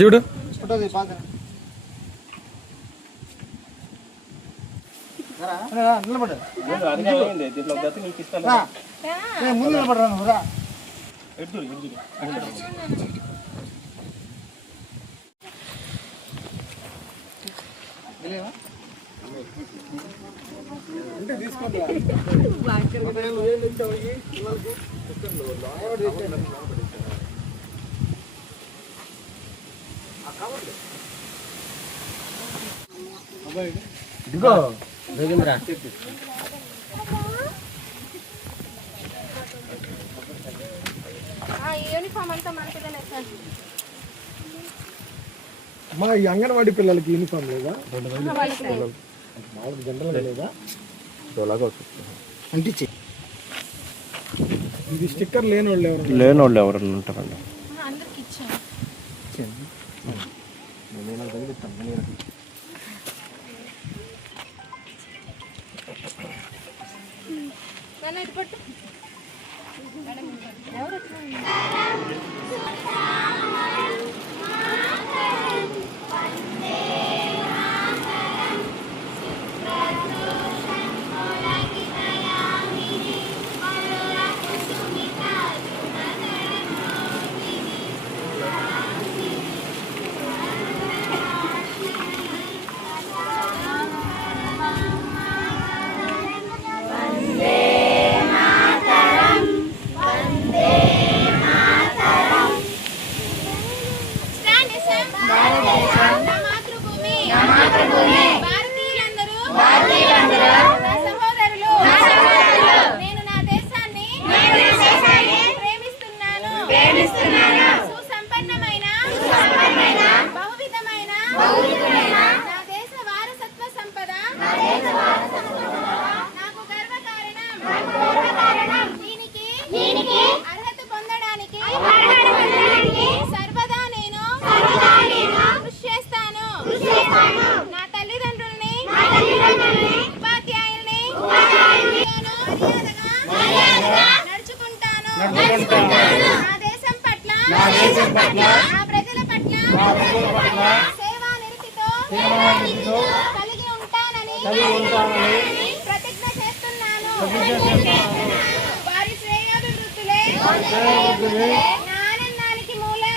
చూడు ముందు నిలబడరా నువ్వు రా. తీసుకోండి ఇదిగో వేగేంద్ర యూనిఫామ్ అంతా మంచిగానే సార్. మా ఈ అంగన్వాడీ పిల్లలకి యూనిఫామ్ లేదా? జనరల్ లేదా? అంటించి ఇది స్టిక్కర్ లేని వాళ్ళు ఎవరన్నా ఉంటారండి. అందరికి ఇచ్చాను. నన్ను ఇటు పట్టు. ఎవరు నా ప్రజల పట్ల సేవా నిరతితో కలిగి ఉంటానని ప్రతిజ్ఞ చేస్తున్నాను. వారి శ్రేయోభివృద్ధులే నా ఆనందానికి మూలం.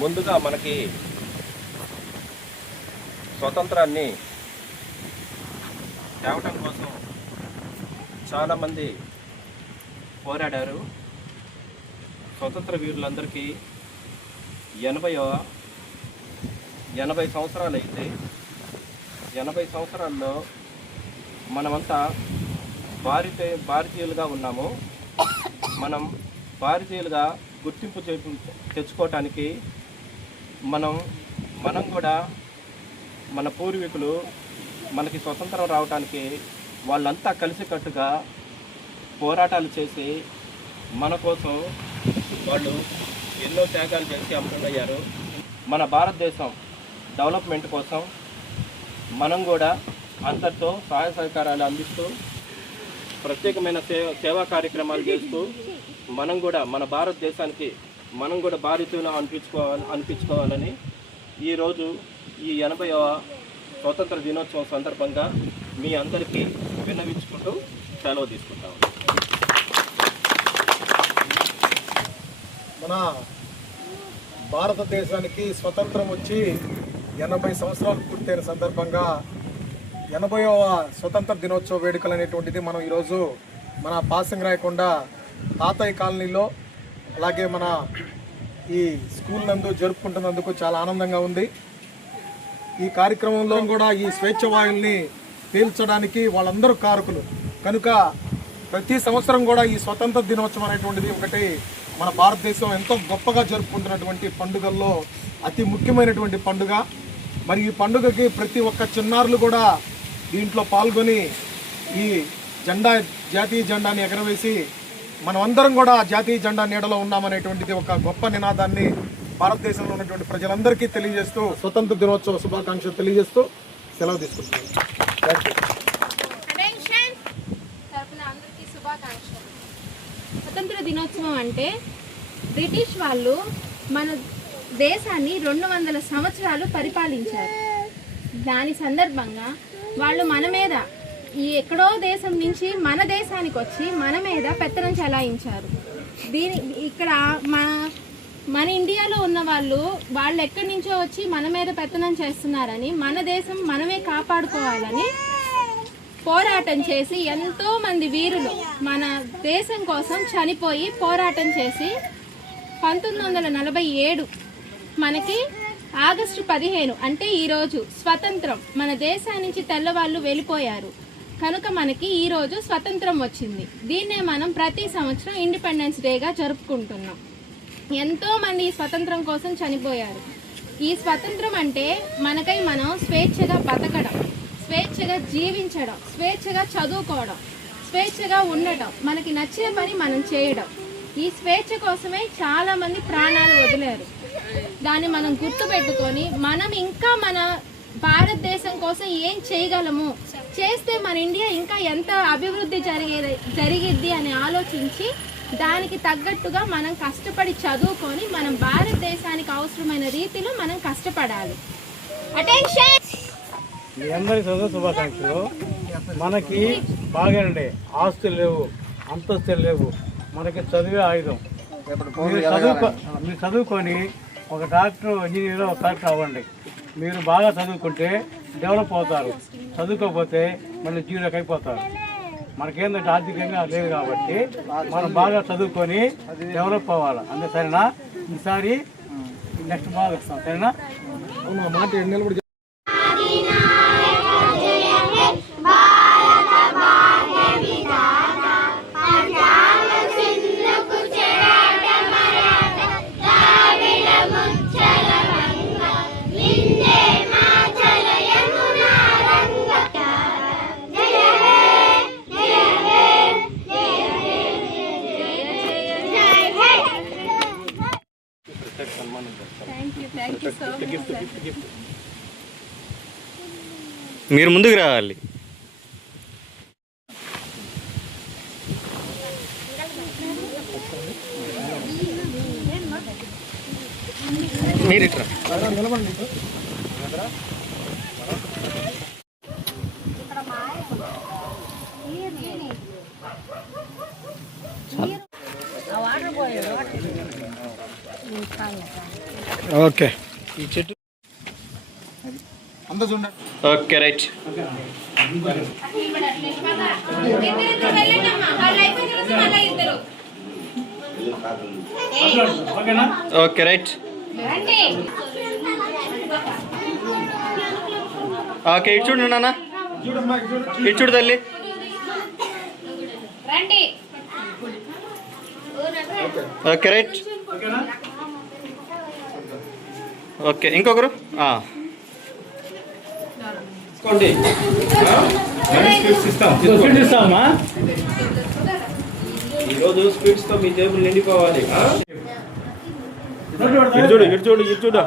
ముందుగా మనకి స్వతంత్రాన్ని తేవటం కోసం చాలామంది పోరాడారు. స్వతంత్ర వీరులందరికీ 80 సంవత్సరాలు అయితే 80 సంవత్సరాల్లో మనమంతా భారతీయులుగా ఉన్నాము. మనం భారతీయులుగా గుర్తింపు తెచ్చుకోవటానికి మనం కూడా మన పూర్వీకులు మనకి స్వతంత్రం రావడానికి వాళ్ళంతా కలిసికట్టుగా పోరాటాలు చేసి మన కోసం వాళ్ళు ఎన్నో త్యాగాలు చేసి అమరులయ్యారు. మన భారతదేశం డెవలప్మెంట్ కోసం మనం కూడా అందరితో సహాయ సహకారాలు అందిస్తూ ప్రత్యేకమైన సేవా కార్యక్రమాలు చేస్తూ మనం కూడా మన భారతదేశానికి మనం కూడా బాధ్యతను అనిపించుకోవాలని ఈరోజు ఈ 80వ స్వతంత్ర దినోత్సవం సందర్భంగా మీ అందరికీ విన్నవించుకుంటూ సెలవు తీసుకుంటాము. మన భారతదేశానికి స్వతంత్రం వచ్చి 80 సంవత్సరాలు పూర్తయిన సందర్భంగా 80వ స్వతంత్ర దినోత్సవ వేడుకలు అనేటువంటిది మనం ఈరోజు మన పాసింగరాయకొండ తాతయ్య కాలనీలో అలాగే మన ఈ స్కూల్ నందు జరుపుకుంటున్నందుకు చాలా ఆనందంగా ఉంది. ఈ కార్యక్రమంలో కూడా ఈ స్వేచ్ఛ వాయుల్ని పీల్చడానికి వాళ్ళందరూ కారకులు కనుక ప్రతి సంవత్సరం కూడా ఈ స్వతంత్ర దినోత్సవం అనేటువంటిది ఒకటి మన భారతదేశం ఎంతో గొప్పగా జరుపుకుంటున్నటువంటి పండుగల్లో అతి ముఖ్యమైనటువంటి పండుగ. మరి ఈ పండుగకి ప్రతి ఒక్క చిన్నారులు కూడా దీంట్లో పాల్గొని ఈ జాతీయ జెండాని ఎగరవేసి మనమందరం కూడా జాతీయ జెండా నీడలో ఉన్నామనేటువంటిది ఒక గొప్ప నినాదాన్ని భారతదేశంలో ఉన్నటువంటి ప్రజలందరికీ తెలియజేస్తూ స్వతంత్ర దినోత్సవ శుభాకాంక్షలు తెలియజేస్తూ సెలవు తీసుకుంటున్నాను. స్వతంత్ర దినోత్సవం అంటే బ్రిటిష్ వాళ్ళు మన దేశాన్ని 200 సంవత్సరాలు పరిపాలించారు. దాని సందర్భంగా వాళ్ళు మన మీద ఈ ఎక్కడో దేశం నుంచి మన దేశానికి వచ్చి మన మీద పెత్తనం చెలాయించారు. ఇక్కడ మన ఇండియాలో ఉన్న వాళ్ళు ఎక్కడి నుంచో వచ్చి మన మీద పెత్తనం చేస్తున్నారని మన దేశం మనమే కాపాడుకోవాలని పోరాటం చేసి ఎంతో మంది వీరులు మన దేశం కోసం చనిపోయి పోరాటం చేసి 1947 మనకి ఆగస్టు 15 అంటే ఈరోజు స్వతంత్రం మన దేశం నుంచి తెల్లవాళ్ళు వెళ్ళిపోయారు కనుక మనకి ఈరోజు స్వతంత్రం వచ్చింది. దీన్నే మనం ప్రతి సంవత్సరం ఇండిపెండెన్స్ డేగా జరుపుకుంటున్నాం. ఎంతో మంది ఈ స్వతంత్రం కోసం చనిపోయారు. ఈ స్వతంత్రం అంటే మనకై మనం స్వేచ్ఛగా బతకడం, స్వేచ్ఛగా జీవించడం, స్వేచ్ఛగా చదువుకోవడం, స్వేచ్ఛగా ఉండటం, మనకి నచ్చిన పని మనం చేయడం. ఈ స్వేచ్ఛ కోసమే చాలా మంది ప్రాణాలు వదిలారు. దాన్ని మనం గుర్తుపెట్టుకొని మనం ఇంకా మన భారతదేశం కోసం ఏం చేయగలము, చేస్తే మన ఇండియా ఇంకా ఎంత అభివృద్ధి జరిగిద్ది అని ఆలోచించి దానికి తగ్గట్టుగా మనం కష్టపడి చదువుకొని మనం భారతదేశానికి అవసరమైన రీతిలో మనం కష్టపడాలి. అటెన్షన్. మీ అందరికి చదువు శుభాకాంక్షలు. మనకి బాగానండి, ఆస్తులు లేవు, అంతస్తులు లేవు, మనకి చదివే ఆయుధం. మీరు చదువుకొని ఒక డాక్టర్, ఇంజనీర్, ఒక కలెక్టర్ అవ్వండి. మీరు బాగా చదువుకుంటే డెవలప్ అవుతారు, చదువుకోకపోతే మళ్ళీ జీరోకి అయిపోతారు. మనకేందంటే ఆర్థికంగా లేదు కాబట్టి మనం బాగా చదువుకొని డెవలప్ అవ్వాలి. అంతే సరేనా? ఈసారి నెక్స్ట్ బాగా వస్తాం సరేనా? మాట ఎన్నెలు కూడా మీరు ముందుకు రావాలి. మీరు ఇట్రా నిలబండి. ఓకే. ఈ చెట్టు అంతా చూడండి. Okay right. Okay right. Okay ఇటు చూడు నాన్న, ఇటు చూడు తల్లి. Okay right. ఓకే ఇంకొకరు ఇస్తామా? ఈరోజు స్వీట్స్తో మీ టేబుల్ నిండిపోవాలి. ఇటు చూడు ఇటు చూడు ఇటు చూడు.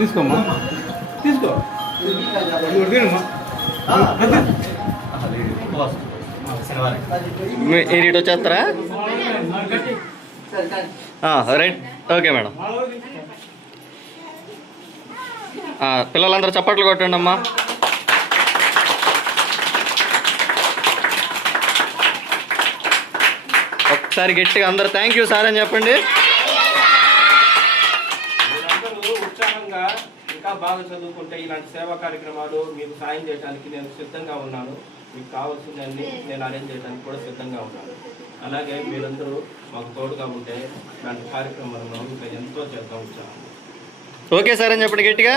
తీసుకోమ్మా, తీసుకో. మీరు ఇటు వచ్చేస్తారా? Right, okay madam. పిల్లలందరూ చప్పట్లు కొట్టండి అమ్మా. ఒకసారి గట్టిగా అందరు థ్యాంక్ యూ సార్ అని చెప్పండి. మీరందరూ ఉత్సాహంగా ఇంకా బాగా చదువుకుంటే ఇలాంటి సేవా కార్యక్రమాలు మీకు సాయం చేయడానికి నేను సిద్ధంగా ఉన్నాను. మీకు కావాల్సిందన్నీ నేను అరేంజ్ చేయడానికి కూడా సిద్ధంగా ఉన్నాను. అలాగే మీరందరూ మాకు తోడుగా ఉంటే ఇలాంటి కార్యక్రమాలను ఇంకా ఎంతో చేద్దాం ఉత్సాహం. ఓకే సార్ అని చెప్పండి గట్టిగా.